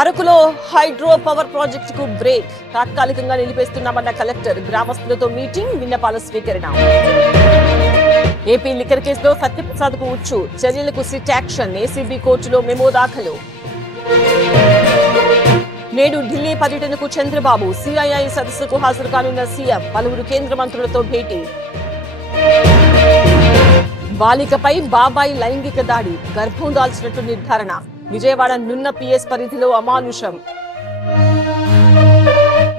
అరకులో hydro power ప్రాజెక్టుకు break తాత్కాలికంగా నిలిపేస్తున్నామన్న కలెక్టర్ గ్రామస్తులతో మీటింగ్ విన్నపాల స్వీకరణ. ఏపీ లిక్కర్ కేసులో సత్యప్రసాద్ కు ఉచ్చు చర్యలకు సిట్ యాక్షన్ ఏసీబీ కోర్టులో మెమో దాఖలు. నేడు ఢిల్లీ పర్యటనకు చంద్రబాబు సిఐఐ సదస్సుకు హాజరు కానున్న సీఎం పలువురు కేంద్ర మంత్రులతో భేటీ. బాలికపై బాబాయి లైంగిక దాడి గర్భం దాల్చినట్టు నిర్ధారణ. విజయవాడ నున్న పిఎస్ పరిధిలో అమానుషం.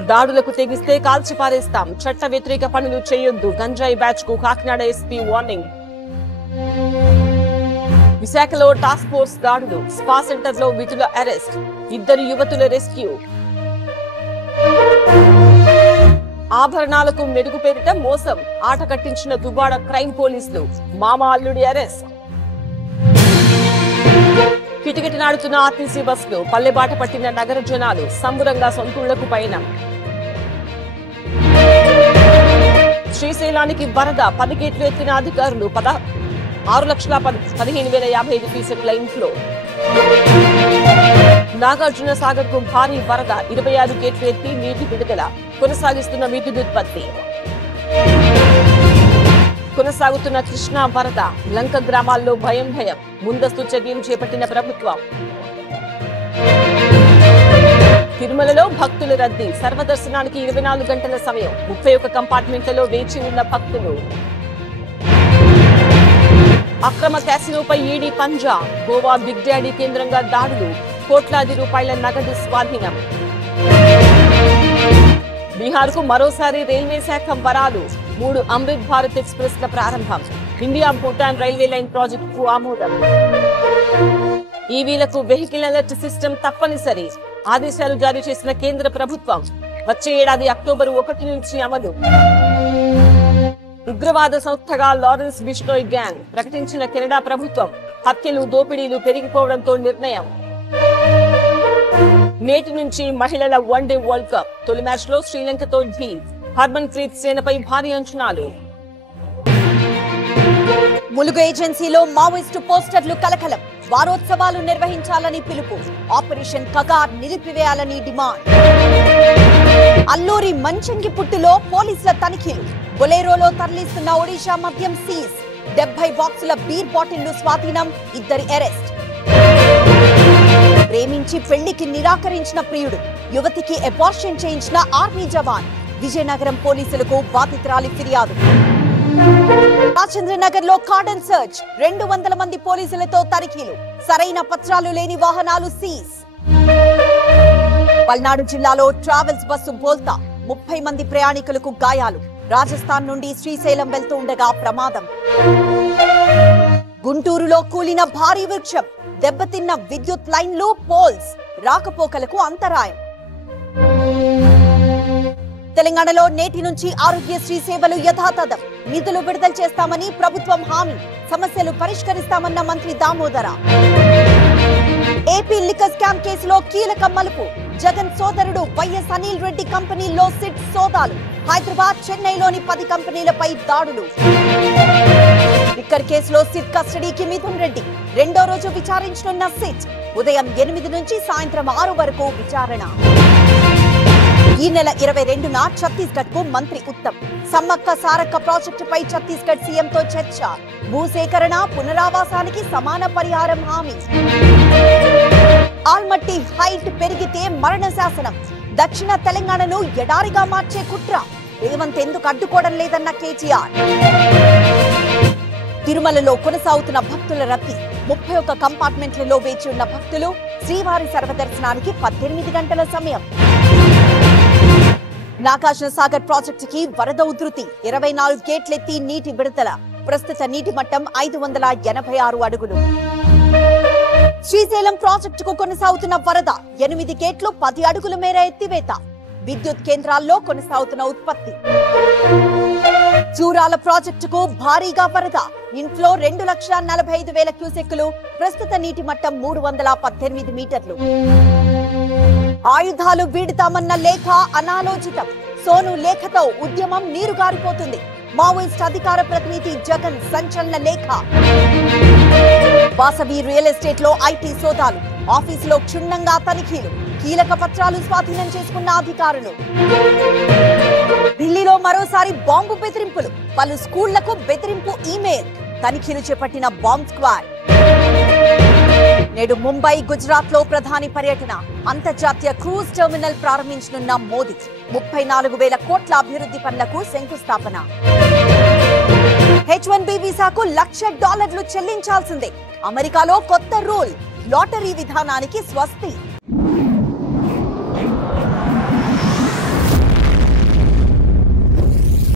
దాడులకు తెగిస్తే కాల్చిపారేస్తాం, చట్ట వ్యతిరేక పనులు చేయొద్దు గంజాయి బ్యాచ్ కు కాకినాడ ఎస్పీ వార్నింగ్. విశాఖలో టాస్క్ ఫోర్స్ దాడులు, స్పా సెంటర్ లో విధుల అరెస్ట్, 2 యువతుల రెస్క్యూ. ఆభరణాలకు మెరుగు పేరిట మోసం, ఆట కట్టించిన దువ్వాడ క్రైమ్ పోలీసులు, మామ అల్లుడి అరెస్ట్. కిటకిటలాడుతున్న ఆర్టీసీ బస్సులు, పల్లెబాట పట్టిన నగర జనాలు, సంబురంగా సొంతూళ్లకు పయనం. శ్రీశైలానికి వరద, 10 గేట్లు ఎత్తిన అధికారులు, 6,15,055 క్యూసెక్ల ఇన్ఫ్లో. నాగార్జున సాగర్ కు భారీ వరద, 26 గేట్లు ఎత్తి నీటి విడుదల, కొనసాగిస్తున్న విద్యుదుత్పత్తి. కొనసాగుతున్న కృష్ణా వరద, లంక గ్రామాల్లో భయం, ముందస్తు చర్యలు చేపట్టిన ప్రభుత్వం. తిరుమలలో భక్తుల రద్దీ, సర్వదర్శనానికి 24 గంటల సమయం, 31 కంపార్ట్మెంట్లలో వేచి ఉన్న భక్తులు. అక్రమ క్యాసినోపై ఈడీ పంజా, గోవా బిగ్ డాడీ కేంద్రంగా దాడులు, కోట్లాది రూపాయల నగదు స్వాధీనం. బీహార్ కు మరోసారి రైల్వే శాఖ వరాలు, 3 అమృత్ భారత్ ఎక్స్ప్రెస్ ల ప్రారంభం. ఇండియా భూటాన్ రైల్వే లైన్ ప్రాజెక్టుకు ఆమోదం. ఈవీలకు వెహికల్ అలర్ట్ సిస్టమ్ తప్పనిసరి, ఆదేశాలు జారీ చేసిన కేంద్ర ప్రభుత్వం. వచ్చే ఏడాది అక్టోబర్ 1 నుంచి అమలు. ఉగ్రవాద సంస్థగా లారెన్స్ బిష్నోయ్ గ్యాంగ్ ప్రకటించిన కెనడా ప్రభుత్వం. హత్యలు, దోపిడీలు పెరిగిపోవడంతో నిర్ణయం. నేటి నుంచి మహిళల వన్డే వరల్డ్ కప్, తొలి మ్యాచ్ లో శ్రీలంకతో ఢీ. హర్మన్ ప్రీత్ సేనపై భారీ అంచనాలు. ములుగు ఏజెన్సీలో మావోయిస్టు పోస్టర్లు కలకలం, వారోత్సవాలు నిర్వహించాలని పిలుపు, ఆపరేషన్ కగార్ నిలిపివేయాలని డిమాండ్. అల్లూరి మంచంగి పుట్టులో పోలీసుల తనిఖీలు, బొలేరోలో తరలిస్తున్న ఒడిషా మద్యం సీజ్, 70 బాక్సుల బీర్ బాటిళ్లు స్వాధీనం, 2 అరెస్ట్. ప్రేమించి పెళ్లికి నిరాకరించిన ప్రియుడు, యువతికి అబార్షన్ చేయించిన ఆర్మీ జవాన్. విజయనగరం పోలీసులకు బాధితురాలి ఫిర్యాదు. రాజేంద్రనగర్ లో కార్డన్ సర్చ్, 200 మంది పోలీసులతో తనిఖీలు, సరైన పత్రాలు లేని వాహనాలు సీజ్. పల్నాడు జిల్లాలో ట్రావెల్స్ బస్సు బోల్తా, 30 మంది ప్రయాణికులకు గాయాలు. రాజస్థాన్ నుండి శ్రీశైలం వెళ్తూ ఉండగా ప్రమాదం. గుంటూరులో కూలిన భారీ వృక్షం, దెబ్బతిన్న విద్యుత్ లైన్లు, పోల్స్, రాకపోకలకు అంతరాయం. తెలంగాణలో నేటి నుంచి ఆరోగ్యశ్రీ సేవలు యథాతథం, నిధులు విడుదల చేస్తామని ప్రభుత్వం హామీ, సమస్యలు పరిష్కరిస్తామన్న మంత్రి దామోదర. ఏపీ లిక్కర్ స్కామ్ కేసులో కీలక మలుపు, జగన్ సోదరుడు వైఎస్ అనిల్ రెడ్డి కంపెనీల్లో సిట్ సోదాలు, హైదరాబాద్, చెన్నైలోని 10 కంపెనీలపై దాడులు. లిక్కర్ కేసులో సిట్ కస్టడీకి మిథున్ రెడ్డి, 2వ రోజు విచారించనున్న సిట్. ఉదయం 8 నుంచి సాయంత్రం 6 వరకు విచారణ. ఈ నెల 22న ఛత్తీస్గఢ్ కు మంత్రి ఉత్తమ్. సమ్మక్క సారక్క ప్రాజెక్టుపై ఛత్తీస్గఢ్ సీఎంతో చర్చ, భూసేకరణ, పునరావాసానికి సమాన పరిహారం హామీ. ఆల్మట్టి హైట్ పెరిగితే మరణ శాసనం, దక్షిణ తెలంగాణను ఎడారిగా మార్చే కుట్ర, రేవంత్ ఎందుకు అడ్డుకోవడం లేదన్న కేటీఆర్. తిరుమలలో కొనసాగుతున్న భక్తుల రద్దీ, 31 కంపార్ట్మెంట్లలో వేచి ఉన్న భక్తులు. శ్రీవారి సర్వదర్శనానికి 18 గంటల సమయం. నాగార్జున సాగర్ ప్రాజెక్టుకి వరద ఉధృతి, 24 గేట్లెత్తి నీటి విడుదల, ప్రస్తుత నీటి మట్టం 586 అడుగులు. శ్రీశైలం ప్రాజెక్టుకు కొనసాగుతున్న వరద, 8 గేట్లు 10 అడుగుల మేర ఎత్తివేత. విద్యుత్ కేంద్రాల్లో కొనసాగుతున్న ఉత్పత్తి. చూరాల ప్రాజెక్టుకు భారీగా వరద, ఇంట్లో 2,45,000 క్యూసెక్కులు, ప్రస్తుత నీటి మట్టం 318 మీటర్లు. ఆయుధాలు వీడుతామన్న లేఖ అనాలోచితం, సోను లేఖతో ఉద్యమం నీరుగారిపోతుంది. మావోయిస్ట్ అధికార ప్రతినిధి జగన్ సంచలన లేఖ. వాసవి రియల్ ఎస్టేట్ లో ఐటీ సోదాలు, ఆఫీసులో క్షుణ్ణంగా తనిఖీలు, కీలక పత్రాలు స్వాధీనం చేసుకున్న అధికారులు. ఢిల్లీలో మరోసారి బాంబు బెదిరింపులు, పలు స్కూళ్లకు బెదిరింపు ఈమెయిల్, తనిఖీలు చేపట్టిన బాంబ్ స్క్వాడ్. నేడు ముంబై, గుజరాత్ లో ప్రధాని పర్యటన, అంతర్జాతీయ క్రూజ్ టెర్మినల్ ప్రారంభించనున్న మోదీ. 34,000 కోట్ల అభివృద్ధి పనులకు శంకుస్థాపన. H1B వీసాకు $1,00,000 చెల్లించాల్సిందే. అమెరికాలో కొత్త రూల్, లాటరీ విధానానికి స్వస్తి.